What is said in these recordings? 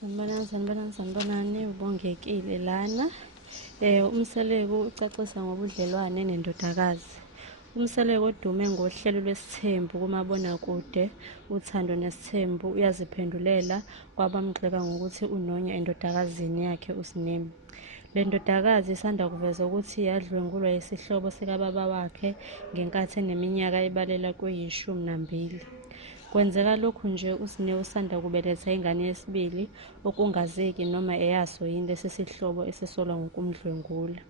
Sanibonani, ubongekile lana. Umseleko ucacisa ngobudlelwane nendodakazi. Umseleko odume ngohlelo lwesithembu kumabonakude, uthando nesithembu, uyaziphendulela kwabamgxeka ngokuthi uNonya endodakazini yakhe uSnemi. Le ndodakazi isanda kuveza ukuthi yadlwengulwa yisihlobo sikababa wakhe ngenkathi eneminyaka ebalela kweyi-12. Kwenzeka lokhu nje uSneo usanda kubeletha ingane yesibili okungazeki noma eyaso yini lesi sihlobo esisolwa ngokumdlwengula.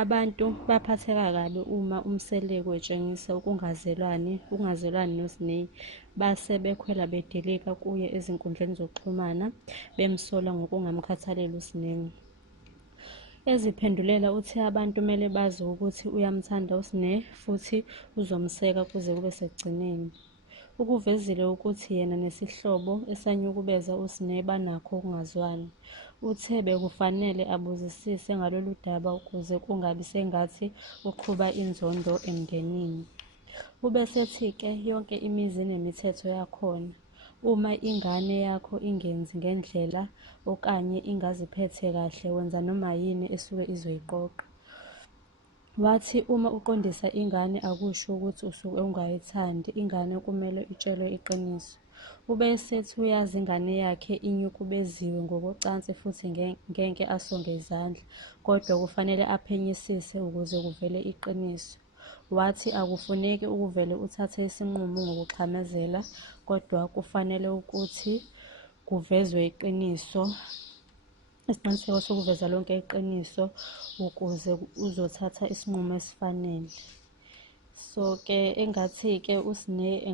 Abantu baphatheka kabi uma umseleko etshengisa ukungazwelani noSnei base bekhwela bedilika kuye ezinkundleni zokuxhumana bemsola ngokungamkhathaleli uSnei. Eziphendulela uthi abantu kumele bazi ukuthi uyamthanda uSnei futhi uzomseka kuze kube sekugcineni. Ukuvezile ukuthi yena nesihlobo esanyukubeza uSnei banakho ukungazwani. Uthe bekufanele abuzisise ngalolu daba ukuze kungabi sengathi uqhuba inzondo emndenini. Ubesethi-ke yonke imizi inemithetho yakhona. Uma ingane yakho ingenzi ngendlela okanye ingaziphethe kahle wenza noma yini esuke izoyiqoqa. Wathi uma uqondisa ingane akusho ukuthi usuke ungayithandi, ingane kumele itshelwe iqiniso. Ubesethi uyazi ingane yakhe inyukubeziwe ngokocansi futhi ngeke asonge izandla, kodwa kufanele aphenyisise ukuze kuvele iqiniso. Wathi akufuneki ukuvele uthathe isinqumo ngokuxhamazela, kodwa kufanele ukuthi kuvezwe isiqiniseko sokuveza lonke iqiniso ukuze uzothatha isinqumo esifanele. So-ke engathi-ke uSnei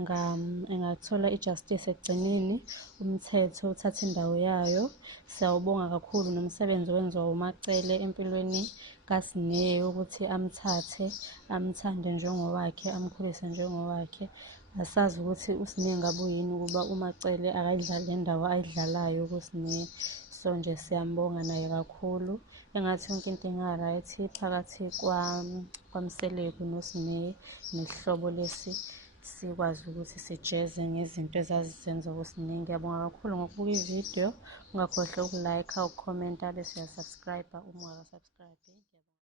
engathola ijustice ekugcineni, umthetho uthatha indawo yayo. Siyawubonga kakhulu nomsebenzi owenziwa uMacele empilweni kaSnei ukuthi amthande njengowakhe, amkhulise njengowakhe. Asazi ukuthi uSnei ngabe uyini ukuba uMacele akayidlali le ndawo ayidlalayo kuSnei. So nje siyambonga naye kakhulu. Engathi yonke into inga-right phakathi kwamseleko noSnei, nesihlobo lesi sikwazi ukuthi sijeze ngezinto ezazisenza kuSnei. Ngiyabonga kakhulu ngokubuka ividiyo. Ungakhohlwa ukulike, ukukhomenta bese uyasubscribe uma ungaka-subscribe.